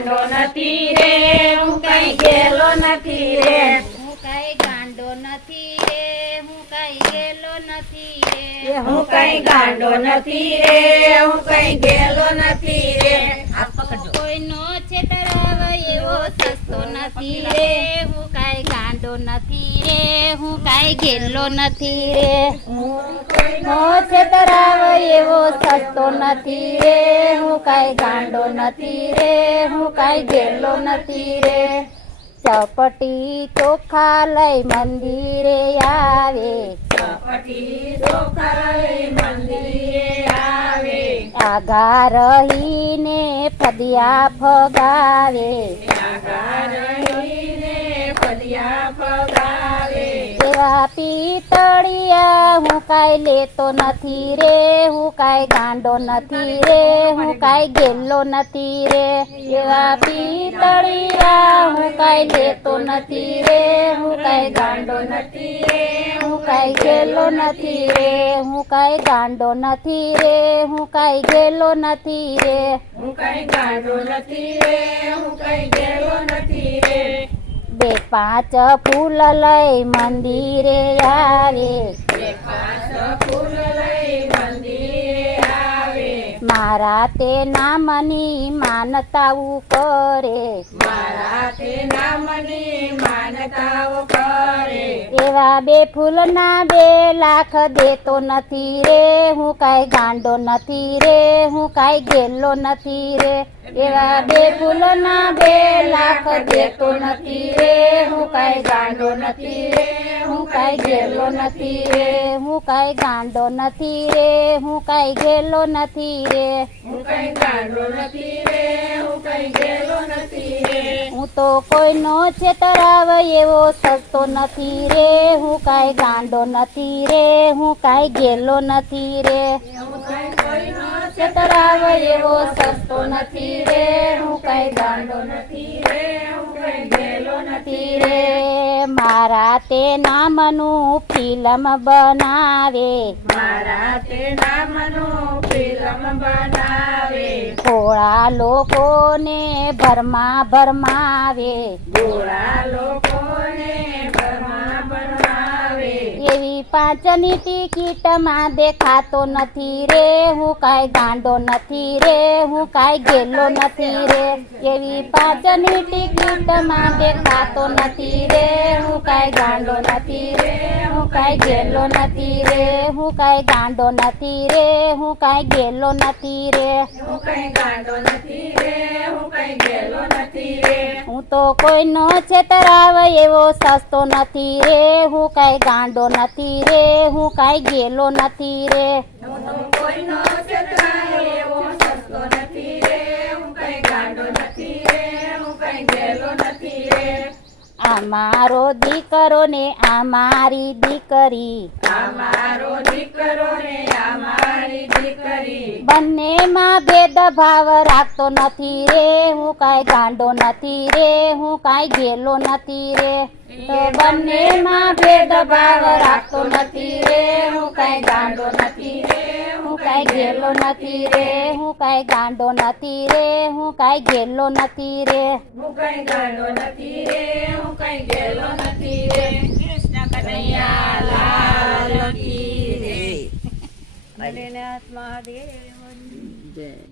ગાંડો નથી રે હું કઈ ગેલો નથી રે. હું કાંઈ ગાંડો નથી રે હું કાંઈ ગેલો નથી રે. હું કઈ ગાંડો નથી રે હું કઈ ગેલો નથી રે. કોઈનો છેતરાવ એવો સસ્તો નથી રે હું ગાંડો નથી રે, હું કાંઈ ગેલો નથી રે. કોઈનો છેતરાવ એવો સસ્તો નથી રે, હું કાંઈ ગાંડો નથી રે, હું કાંઈ ગેલો નથી રે. ચપટી ચોખા લઈ મંદિરે આવે. ચપટી ચોખા લઈ મંદિરે આવે આગા રહીને ફદિયા ફગાવે. આગા રહીને એવા પિતળિયા હું કાંઈ લેતો નથી રે હું કાંઈ ગાંડો નથી રે હું કાંઈ ગેલો નથી રે એવા પિતળિયા હું કાંઈ લેતો નથી રે હું કાંઈ ગાંડો નથી રે હું કાંઈ ગેલો નથી રે હું કાંઈ ગાંડો નથી રે હું કાંઈ ગેલો નથી રે હું કઈ ગાંડો નથી રે હું કઈ ગેલો નથી રે બે પાંચ ફૂલ લઈ મંદિરે આવે. મારા તે નામની માનતાઓ કરે મારા તે નામની માનતાઓ કરે. એવા બે ફૂલના બે લાખ દેતો નથી રે. હું કાંઈ ગાંડો નથી રે. હું કાંઈ ગેલો નથી રે. એવા બે ફૂલના બે લાખ દેતો નથી રે હું કાંઈ ગાંડો નથી રે હું કાંઈ ગેલો નથી રે. હું કાંઈ ગાંડો નથી રે હું કાંઈ ગેલો નથી રે. હું કઈ ગાંડો નથી રે હું કઈ ગેલો નથી રે. હું તો કોઈનો છેતરાવ એવો સસ્તો નથી રે હું કાંઈ ગાંડો નથી રે હું કાંઈ ગેલો નથી રે. હું કઈ તરાવ એવો સસ્તો નથી રે હું કઈ ગાંડો નથી રે હું કઈ ગેલો નથી રે. મારા તે નામનું ફિલ્મ બનાવે. મારા તે નામનું ફિલ્મ બનાવે. થોડા લોકોને ભરમા ભરમાવે. ગોળા લોકોને ભરમા બનાવે એવી પાંચની ટિકિટમાં દેખાતો નથી રે, હું કાંઈ ગાંડો નથી રે, હું કાંઈ ગેલો નથી રે. એવી પાંચની ટિકિટમાં દેખાતો નથી રે, હું કાંઈ ગાંડો નથી રે, હું કાંઈ ગેલો નથી રે. હું કાંઈ ગાંડો નથી રે, હું કાંઈ ગેલો નથી રે. હું કઈ ગાંડો નથી રે હું કઈ ગેલો નથી રે હું તો કોઈનો છેતરાવ, એવો સસ્તો નથી રે. હું કાંઈ ગાંડો નથી રે, હું કાંઈ ગેલો નથી રે. હું કઈ ગાંડો નથી રે, હું કઈ ગેલો નથી રે. આ મારો દીકરો ને આ મારી દીકરી. આ મારો દીકરો ને આ મારી દીકરી. બંનેમાં ભેદભાવ રાખતો નથી રે હું કાંઈ ગાંડો નથી રે હું કાંઈ ગેલો નથી રે. તો બંનેમાં ભેદભાવ રાખતો નથી રે હું કાંઈ ગાંડો નથી રે. કાંઈ ગેલો નથી રે. હું કાંઈ ગાંડો નથી રે. હું કાંઈ ગેલો નથી રે. હું કઈ ગાંડો નથી રે. હું કઈ ગેલો નથી રે. કૃષ્ણ કનૈયા લાલ કી રે મહાદેવ.